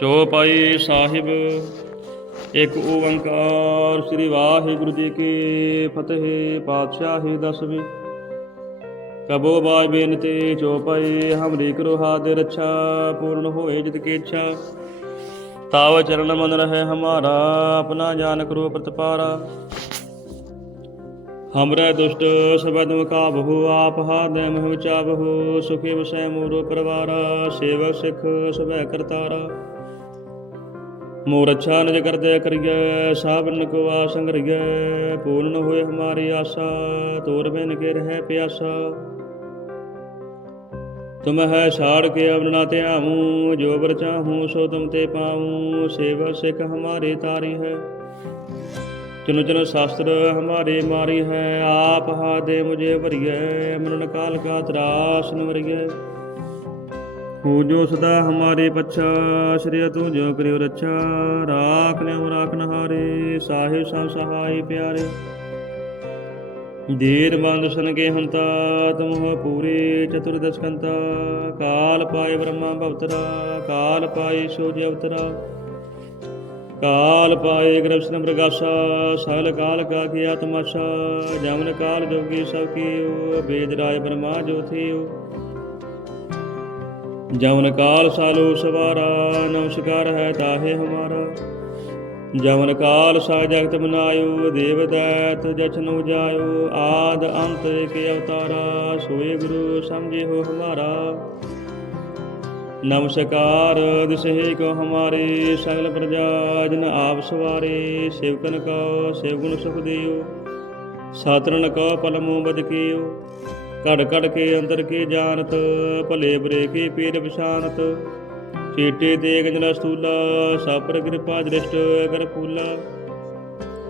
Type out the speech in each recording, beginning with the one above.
ਚੌਪਾਈ ਸਾਹਿਬ, ਇੱਕ ਓੰਕਾਰ ਸ੍ਰੀ ਵਾਹਿਗੁਰੂ ਜੀ ਕੀ ਫਤਿਹ ਪਾਤਸ਼ਾਹੀ ਦਸਵੀਂ। ਕਬੋ ਬਾਜ ਬੇਨਤੀ ਚੌਪਾਈ ਹਮਰੀ ਕਰੋ ਹਾਦੇ ਰੱਛਾ ਪੂਰਨ ਹੋਏ ਜਿਤ ਕੀ ਇੱਛਾ। ਤਾਵ ਚਰਨ ਮਨ ਰਹੇ ਹਮਾਰਾ, ਆਪਣਾ ਜਾਨ ਕਰੋ ਪ੍ਰਤਪਾਰਾ। ਹਮਰੇ ਦੁਸ਼ਟ ਸਬਦ ਮੁਕਾਬਹੁ, ਆਪ ਹਾਦੈ ਮਹਿ ਵਿਚਾਬਹੁ ਸੁਖੀ ਵਸੈ ਮੋਰੋ ਪਰਵਾਰਾ ਸੇਵਕ ਸਿਖ ਸਭੈ ਕਰਤਾਰਾ। ਮੋਰ ਅੱਛਾ ਨਿਜ ਕਰਤੇ ਕਰੀਐ ਸਾਬਨ ਕੋ ਆਸੰਗ ਪੂਰਨ ਹੋਏ ਹਮਾਰੀ ਆਸਾ, ਤੋਰ ਬਿਨ ਕੇ ਰਹਿ ਪਿਆਸਾ। ਤੁਮ ਹੈ ਛਾੜ ਕੇ ਅਵਨ ਨਾ ਧਿਆਵੂੰ ਜੋ ਬਰ ਚਾਹੂੰ ਸੋ ਤੁਮ ਤੇ ਪਾਉ, ਸੇਵਾ ਸਿਖ ਹਮਾਰੇ ਤਾਰੀ ਹੈ। ਚਨੁ ਚਨੁ ਸ਼ਾਸਤਰ ਹਮਾਰੇ ਮਾਰੀ ਹੈ, ਆਪ ਹਾ ਦੇ ਮੁਝੇ ਭਰੀਐ, ਮਨਨ ਕਾਲ ਕਾ ਤਰਾਸ ਨਵਰੀਐ ਹੋ ਜੋ ਸਦਾ ਹਮਾਰੇ ਪੱਛਾ ਸ਼੍ਰੀ ਤੂੰ ਜੋ ਕਰਿਓ ਰੱਛਾ ਰਾਖ ਲਿਓ ਰਾਖਨ ਹਾਰੇ ਸਾਹਿਬ ਸਭ ਸਹਾਈ ਪਿਆਰੇ ਦੇਰ ਬੰਦ ਸਨ ਕੇ ਹੰਤਾ ਤੁਮ ਹੋ ਪੂਰੇ ਚਤੁਰਦਸ਼ ਕੰਤਾ ਕਾਲ ਪਾਏ ਬ੍ਰਹਮਾ ਭਵਤਰਾ ਕਾਲ ਪਾਏ ਸੂਰਜ ਅਵਤਰਾ ਕਾਲ ਪਾਏ ਗ੍ਰਵਸ਼ਨ ਪ੍ਰਗਾਸਾ ਸਗਲ ਕਾਲ ਕਾ ਕੀਆ ਤਮਾਸ਼ਾ ਜਮਨ ਕਾਲ ਜੋਗੀ ਸਭ ਕੀਓ ਬੇਦ ਰਾਜ ਬ੍ਰਹਮਾ ਜੋ ਜਮਨ ਕਾਲ ਸਾਲੋ ਸਵਾਰਾ, ਨਮਸਕਾਰ ਹੈ ਤਾਹੇ ਹਮਾਰਾ। ਜਮਨ ਕਾਲ ਸਾ ਜਗਤ ਬਨਾਇਓ ਦੇਵ ਦੈਤ ਜਚਨ ਉਜਾਇਓ ਆਦ ਅੰਤ ਕੇ ਅਵਤਾਰਾ, ਸੋਏ ਗੁਰੂ ਸਮਝੇ ਹੋ ਹਮਾਰਾ। ਨਮਸਕਾਰ, ਦਿਸਹਿ ਕੋ ਹਮਾਰੇ, ਸਗਲ ਪ੍ਰਜਾ ਜਨ ਆਪ ਸਵਾਰੇ, ਸੇਵਕਨ ਕੋ ਸੇਵਗੁਣ ਸੁਖ ਦਿਓ। ਸਾਤਰਨ ਕੋ ਪਲਮੂ ਬਦ ਕੀਓ। ਘੜ ਘੜ ਕੇ ਅੰਦਰ ਕੇ ਜਾਣਤ, ਭਲੇ ਬਰੇ ਕੇ ਪੀਰ ਪਛਾਨਤ ਚੀਟੇ ਤੇ ਗੰਜਲਾ ਸਤੂਲਾ ਸਾਪਰ ਕਿਰਪਾ ਦ੍ਰਿਸ਼ਟ ਕਰ ਫੂਲਾ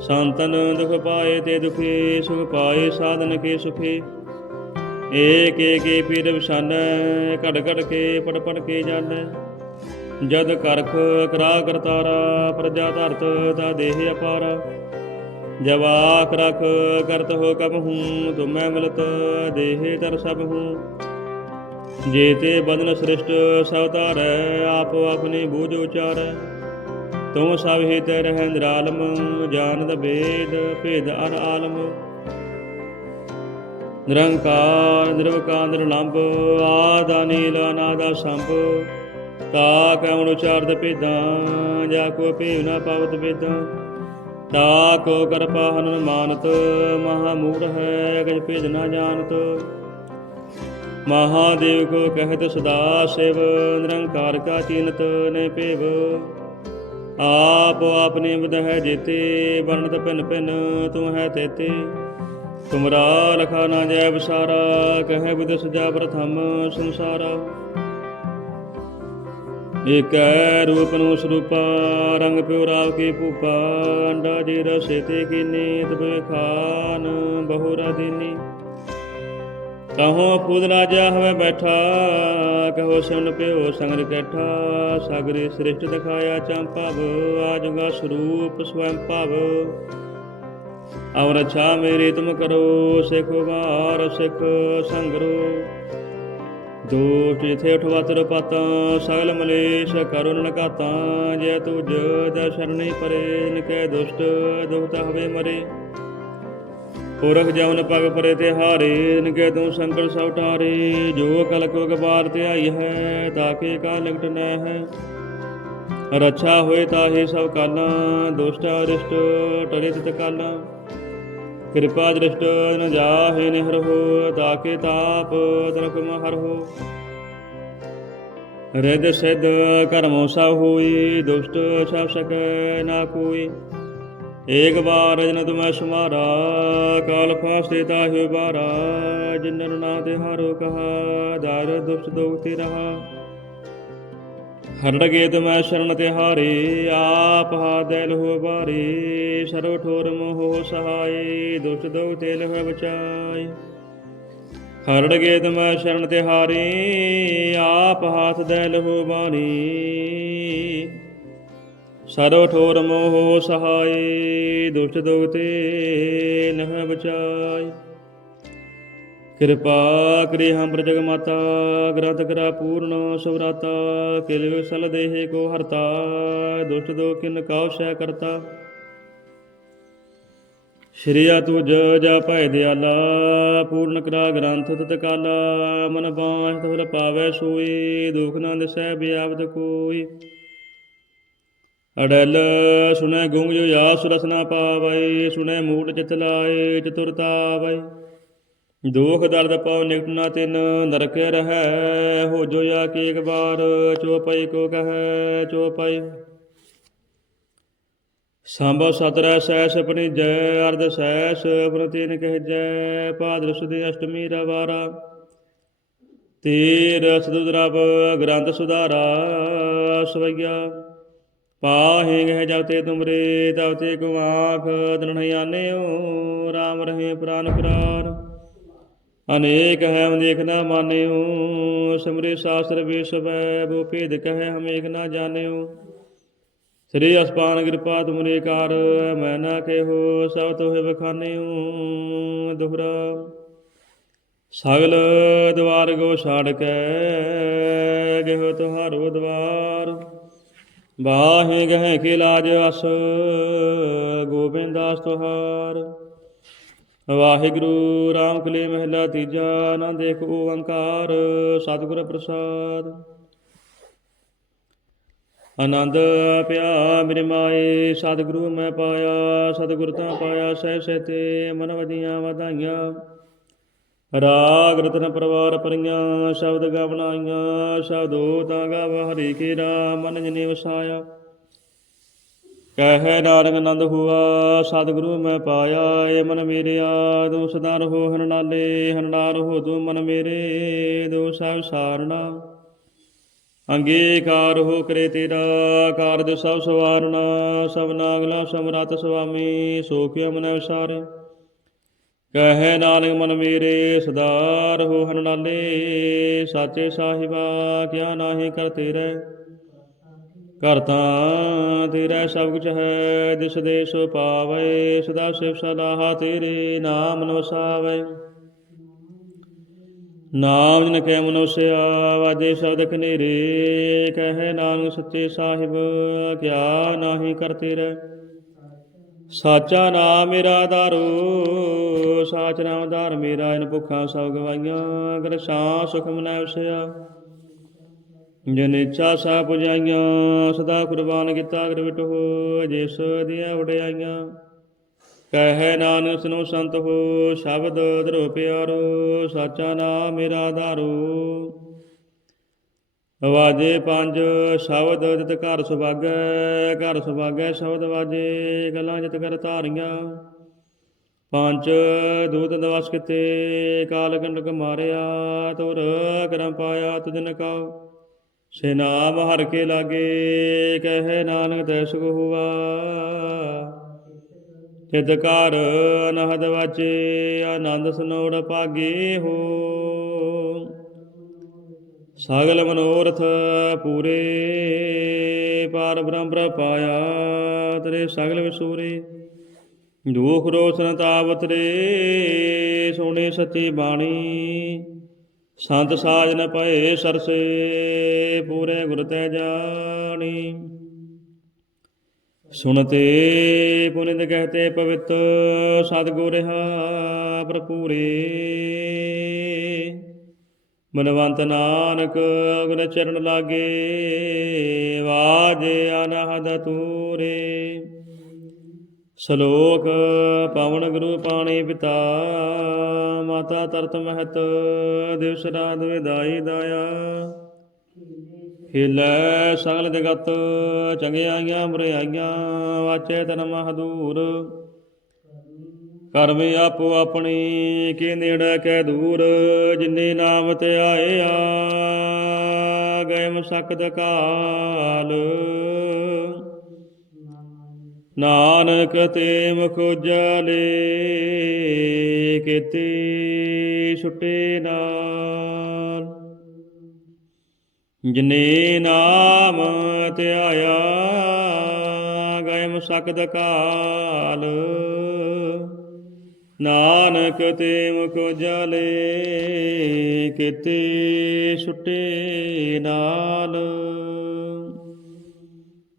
ਸੰਤਨ ਦੁਖ ਪਾਏ ਤੇ ਦੁਖੀ, ਸੁਖ ਪਾਏ ਸਾਧਨ ਕੇ ਸੁਖੀ। ਏਕ ਏਕ ਪੀਰ ਵਿਸ਼ਨ ਘੜ ਘੜ ਕੇ ਪੜ ਪੜ ਕੇ ਜਾਣੈ। ਜਦ ਕਰਖ ਕਰਾ ਕਰਤਾਰਾ, ਪ੍ਰਜਾ ਧਰਤ ਦਾ ਦੇਹ ਅਪਾਰਾ। ਜਬ ਆਖ ਰਖ ਕਰਤ ਹੋ ਕਬ ਹੂੰ, ਤੁਮੈ ਮਿਲਤ ਦੇਹ ਤਰ ਸਭ ਹੂੰ। ਜੇਤੇ ਬਦਨ ਸ੍ਰਿਸ਼ਟ ਸਭ ਧਾਰੈ, ਆਪ ਆਪਣੀ ਬੂਝ ਉਚਾਰੈ। ਤੁਮ ਸਭ ਹੀ ਤੇ ਰਹਿ ਨਿਰਾਲਮ, ਜਾਣਦ ਭੇਦ ਭੇਦ ਅਰ ਆਲਮ। ਨਿਰੰਕਾਰ, ਨਿਰਵਕਾਰ, ਨਿਰਲੰਭ, ਆਦਾ ਨੀਲ ਅਨਾਦਾ ਸੰਭ ਤਾ ਕਉਣ ਉਚਾਰਦ ਭੇਦਾਂ, ਜਾ ਕੋ ਭੇਵ ਨਾ ਪਾਵਤ ਭੇਦਾਂ ਤਾ ਕੋ ਕਰਪਾ ਹਨਨ ਮਾਨਤ ਮਹਾ ਮੂੜ ਹੈ ਅਗਜ ਭੇਦ ਨਾ ਜਾਣਤ। ਮਹਾਦੇਵ ਕੋ ਕਹਿਤ ਸਦਾ ਸਿਵ, ਨਿਰੰਕਾਰ ਕਾ ਚੀਨਤ ਨੇ ਭੇਵ। ਆਪ ਆਪਨੇ ਬਦ ਹੈ ਜੇਤੇ, ਵਰਣਤ ਭਿਨ ਭਿਨ, ਤੂੰ ਹੈ ਤੇਤੇ। ਤੁਮਰਾ ਲਖਾ ਨਾ ਜੈ ਵਿਸਾਰਾ, ਕਹੈ ਬੁਧ ਸਜਾ ਪ੍ਰਥਮ ਸੰਸਾਰਾ। ਏਕੈ ਰੂਪ ਨੂੰ ਸਰੂਪਾ, ਰੰਗ ਪਿਉ ਰਾਵ ਕੀ ਭੂਪਾ, ਅੰਡਾ ਜੀ ਰਸੇ ਤੇ ਕੀਨੀ ਤਬੇ ਖਾਨ ਬਹੁਰਾ ਦੀਨੀ ਕਹੋ ਖੁਦ ਰਾਜਾ ਹਵੇ ਬੈਠਾ, ਕਹੋ ਸੁਨ ਪਿਓ ਸੰਗਰ ਕੈਠਾ, ਸਾਗਰੇ ਸ੍ਰਿਸ਼ਟ ਦਿਖਾਇਆ ਚੰਪਾਵ ਆਜੁਗਾ ਸਰੂਪ ਸਵੈੰ ਭਵ। ਔਰ ਅੱਛਾ ਮੇਰੀ ਤੁਮ ਕਰੋ, ਸਿਖ ਵਾਰ ਸਿਖ ਸੰਗਰੋ। ਦੋਸ਼ ਜਿਥੇ ਉਠਵਾਤਰ ਪਾਤਾਂ, ਸਗਲ ਮਲੇਸ਼ ਕਰੋ ਨਕਾਤਾਂ, ਜੈ ਤੁਜ ਦਾ ਸ਼ਰਣੀ ਪਰੇ, ਨਿਕੈ ਦੁਸ਼ਟ ਦੁਖਤ ਹਵੇ ਮਰੇ। ਪੁਰਖ ਜਵਨ ਪਗ ਪਰੇ ਤੇ ਹਾਰੇ ਨ ਕੈ ਤੂੰ ਸੰਕਟ ਸਭ ਟਾਰੇ ਜੋ ਕਲ ਕੋ ਗਵਾਰ ਤੇ ਆਈ ਹੈ ਤਾਕੇ ਕਾ ਨਿਕਟ ਨ ਹੈ। ਰੱਛਾ ਹੋਏ ਤਾਹੇ ਸਭ ਕਾਲਾਂ, ਦੁਸ਼ਟ ਅਰਿਸ਼ਟ ਟਰੇ ਤਿਤ ਕਾਲਾਂ ਕਿਰਪਾ ਦ੍ਰਿਸ਼ਟ ਨ ਜਾਹੇ ਨਿਹਰ ਤਾਕੇ ਤਾਪ ਤਨਕ ਮਹਰ ਹੋ ਸਿਧ ਕਰਮੋ ਸਭ ਹੋਈ, ਦੁਸ਼ਟ ਸਭ ਸਕੈ ਨਾ ਕੋਈ। ਏਕ ਬਾਰ ਜਨ ਤੁਮੈ ਸੁਮਾਰਾ, ਕਾਲ ਫਾਸਤੇ ਤਾਹਿ ਬਾਰਾ ਜਿਨਨ ਨਾ ਤੇ ਹਾਰੋ ਕਹਾ, ਦਰ ਦੁਸ਼ਟ ਦੋਗ ਤੇ ਰਹਾ। ਹਰੜ ਗੇ ਤੁਮੈ ਸ਼ਰਨ ਤੇ ਆਪ ਹਾਦੈ ਲਹੋ ਬਾਰੇ। ਸਰਵ ਠੋਰ ਮੋਹ ਸਹਾਈ ਦੁਸ਼ਟ ਦੋਗ ਤੇ ਲਹ ਬਚਾਈ ਹਰੜ ਗੇ ਤੁਮੈ ਸ਼ਰਨ ਤੇ ਆਪ ਹਾਥ ਦੇ ਲਹੋ ਬਾਣੀ ਸਰਵ ਠੋਰ ਮੋਹ ਸਹਾਈ ਦੁਸ਼ਟ ਦੋਗ ਤੇ ਲਹ ਬਚਾਈ ਕਿਰਪਾ ਕਰੀ ਹਮ ਪਰ ਮਾਤਾ, ਗ੍ਰੰਥ ਕਰਾ ਪੂਰਨ ਸੁਵਰਾਤਾ, ਕਿਲ ਵਿਸਲ ਦੇਹੇ ਕੋ ਹਰਤਾ, ਦੁਸ਼ਟ ਦੋ ਕਿਨ ਕਾਉ ਸਹਿ ਕਰਤਾ। ਸ਼੍ਰੀਆ ਤੁਜ ਜਾ ਭੈ ਦਿਆਲਾ, ਪੂਰਨ ਕਰਾ ਗ੍ਰੰਥ ਤਤਕਾਲਾ ਮਨ ਬਾਹ ਤੁਲ ਪਾਵੈ ਸੋਈ, ਦੁਖ ਨਾ ਦਿਸੈ ਬਿਆਵਦ ਕੋਈ। ਅੜਲ ਸੁਨੈ ਗੁੰਗ ਜੋ ਆਸ ਰਸਨਾ ਪਾਵੈ ਸੁਨੈ ਮੂਡ ਚਿਤ ਲਾਏ, ਚਤੁਰਤਾ ਵੈ ਦੁਖ ਦਰਦ ਪਾਉ ਨਿਕਟ ਨਾ ਤਿਨ, ਨਰਕ ਰਹੈ, ਹੋ ਜੋ ਆ ਕੀ ਇੱਕ ਬਾਰ ਚੋਪਈ ਕੋ ਕਹੈ ਚੋਪਈ ਸੰਭਵ ਸਤਰੈ ਸੈਸ ਆਪਣੀ ਜੈ ਅਰਧ ਸੈਸ ਪ੍ਰਤੀਨ ਕਹਿ ਜੈ ਭਾਦਰ ਸੁਦੇ ਅਸ਼ਟਮੀ ਰਵਾਰਾ ਤੀਰ ਸਦੁਦਰਬ ਗ੍ਰੰਥ ਸੁਧਾਰਾ, ਸਵਈਆ। ਪਾਹੇ ਗਹਿ ਜਬਤੇ ਤੁਮਰੇ ਤਬਤੇ ਕੁਮਾਖ ਦਨਹਿ ਆਨਿਓ RAM ਰਹੇ ਪ੍ਰਾਨ ਪ੍ਰਾਨ ਅਨੇਕ ਹੈ ਹਮ ਨਾ ਮਾਨਿਓ, ਸਿਮਰੇ ਸਾਸਤਰ ਵੇਸਵੈ ਬੋ ਭੇਦ ਕਹੈ ਹਮ ਏਕ ਨਾ ਜਾਣਿਓ। ਸ੍ਰੀ ਅਸਪਾਨ ਕਿਰਪਾ ਤੁਮਰੇ ਕਾਰ, ਮੈਂ ਨਾ ਕਹਿਓ ਸਭ ਤੋਹਿ ਬਖਾਨਿਓ ਦੁਹਰਾ। ਸਗਲ ਦਵਾਰ ਗੋ ਛਾੜ ਕੇ ਗਹਿ ਤੁਹਾਰੋ ਦਵਾਰ। ਬਾਹੇ ਗਹਿ ਕੇ ਲਾਜ ਅਸ ਗੋਬਿੰਦਾਸ ਤੁਹਾਰ। ਵਾਹਿਗੁਰੂ ਰਾਮ ਕਲੀ ਮਹਿਲਾ ਤੀਜਾ ਆਨੰਦ ਇੱਕ ਓੰਕਾਰ, ਸਤਿਗੁਰ ਪ੍ਰਸਾਦ। ਆਨੰਦ ਪਿਆ ਮੇਰੇ ਮਾਏ, ਸਤਿਗੁਰੂ ਮੈਂ ਪਾਇਆ, ਸਤਿਗੁਰ ਤਾਂ ਪਾਇਆ, ਸਹਿ ਸਹਿਤੇ ਮਨ ਵਧੀਆਂ ਵਧਾਈਆਂ। ਰਾਗ ਰਤਨ ਪਰਵਾਰ ਪਰੀਆਂ, ਸ਼ਬਦ ਗਾ ਬਣਾਈਆਂ ਸ਼ਬਦੋ ਤਾਂ ਗਾਵ ਹਰੀ ਕੇ ਰਾਮ, ਮਨ ਜਨੇ ਵਸਾਇਆ। ਕਹਿ ਨਾਨਕ ਆਨੰਦ ਹੁਆ, ਸਤਿਗੁਰੂ ਮੈਂ ਪਾਇਆ ਏ ਮਨ ਮੇਰਿਆ ਤੂੰ ਸਦਾ ਰਹੋ ਹਰਨਾਲੇ ਹਰਨਾ ਰਹੋ ਤੂੰ ਮਨ ਮੇਰੇ ਦੋ ਸਭ ਸਾਰਣਾ ਅੰਗੀਕਾਰ ਹੋ ਕਰੇ ਤੇਰਾ, ਕਾਰਜ ਸਭ ਸਵਾਰਣਾ ਸਭ ਨਾਗਲਾ ਸਮਰਤ ਸੁਆਮੀ, ਸੋ ਮਨ ਵਿਸਾਰੇ ਕਹੈ ਨਾਨਕ ਮਨ ਮੇਰੇ, ਸਦਾ ਰਹੋ ਹਰਨਾਲੇ ਸਾਚੇ ਸਾਹਿਬਾ, ਕਿਆ ਨਾਹੀ ਕਰ ਤੇਰੇ। ਕਰਤਾ ਤੇਰਾ ਸਭ ਕੁਛ ਹੈ ਦਿਸ ਦੇ ਸੋ ਪਾਵੇ, ਸਦਾ ਸਿਵ ਸਲਾਹ ਤੇਰੇ ਨਾਮ ਨਵਸਾਵੇ। ਨਾਮ ਜਿਨ ਕੈ ਮਨੁਸਿਆ ਵਾਜੇ ਸ਼ਬਦ ਕਨੇਰੇ ਕਹੈ ਨਾਨਕ ਸੱਚੇ ਸਾਹਿਬ, ਕਿਆ ਨਾਹੀ ਕਰ ਤੇਰੇ। ਸਾਚਾ ਨਾਮ ਮੇਰਾ ਆਧਾਰੋ ਸਾਚ ਨਾਮ ਆਧਾਰ ਮੇਰਾ, ਇਨ ਭੁੱਖਾਂ ਸਭ ਗਵਾਈਆਂ ਕਰ ਸਾਂ ਸੁਖ ਮਨੈ ਵਸਿਆ ਜਿਨ ਇੱਛਾ ਸਾ ਪੁਜਾਈਆਂ, ਸਦਾ ਕੁਰਬਾਨ ਕੀਤਾ ਅਗਰ ਹੋ ਜਿਸ ਦੀਆਂ ਵਡਿਆਈਆਂ। ਕਹਿ ਨਾਨਕ ਸੁਨੋ ਸੰਤ ਹੋ, ਸ਼ਬਦ ਧਰੋ ਪਿਆਰੋ, ਸਾਚਾ ਨਾਮ ਮੇਰਾ ਆਧਾਰੋ ਵਾਜੇ ਪੰਜ, ਸ਼ਬਦ ਜਿਤ ਘਰ ਸੁਭਾਗੈ ਘਰ ਸੁਭਾਗੈ ਸ਼ਬਦ ਵਾਜੇ, ਗੱਲਾਂ ਜਿਤ ਕਰ ਧਾਰੀਆਂ। ਪੰਜ, ਦੂਤ ਦਵਾਸ ਕਿਤੇ, ਕਾਲ ਕੰਡਕ ਮਾਰਿਆ ਤੁਰ ਕਰਮ ਪਾਇਆ ਤੁਜਨ ਕਉ। ਸੇ ਨਾਮ ਹਰ ਕੇ ਲਾਗੇ, ਕਹੇ ਨਾਨਕ ਤੈ ਸੁਖ ਹੁਆ। ਤਿਤ ਘਰ ਅਨਹਦ ਵਾਚੇ, ਆਨੰਦ ਸਨੋੜ ਭਾਗੇ ਹੋ। ਸਗਲ ਮਨੋਰਥ ਪੂਰੇ, ਪਾਰ ਬ੍ਰਹਮ ਪ੍ਰ ਪਾਇਆ ਤੇਰੇ ਸਗਲ ਵਿਸੂਰੇ। ਦੁਖ ਰੋਸਨ ਤਾਵਤ ਰੇ, ਸੋਨੇ ਸੱਚੀ ਬਾਣੀ। ਸੰਤ ਸਾਜ ਨ ਪਏ ਸਰਸੇ, ਪੂਰੇ ਗੁਰ ਤੈ ਜਾਣੀ। ਸੁਣਤੇ ਪੁਨਿਤ ਕਹਤੇ ਪਵਿੱਤ, ਸਤਿਗੁਰ ਰਹਾ ਪ੍ਰਪੂਰੇ ਮਨਵੰਤ ਨਾਨਕ ਗੁਰ ਚਰਨ ਲਾਗੇ ਵਾਜੇ ਅਨਹਦ ਤੂਰੇ ਸ਼ਲੋਕ ਪਾਵਨ ਗੁਰੂ ਪਾਣੀ ਪਿਤਾ, ਮਾਤਾ ਤਰਤ ਮਹਤ ਦਿਵਸ ਰਾਤ ਵਿਦਾਈ ਦਾਇਆ। ਹਿਲੈ ਸਗਲ ਜਗਤ, ਚੰਗਿਆਈਆਂ ਬੁਰਿਆਈਆਂ ਵਾਚੇ ਤਨ ਮਹਦੂਰ। ਕਰਮੇ ਆਪੋ ਆਪਣੀ, ਕੇ ਨੇੜੇ ਕੈ ਦੂਰ, ਜਿਨੇ ਨਾਮ ਤੇ ਆਏ ਆ ਗਏ ਮਸਕਦ ਕਾਲ। ਨਾਨਕ ਤੇ ਮੁਖ ਉਜਲੇ, ਕੀਤੇ ਛੁਟੇ ਨਾਲ। ਜਿਨੇ ਨਾਮ ਧਿਆਇਆ ਗਏ ਸਕਦ ਕਾਲ। ਨਾਨਕ ਤੇ ਮੁਖ ਜਾਲੇ ਕਿਤੇ ਛੁੱਟੇ ਨਾਲ।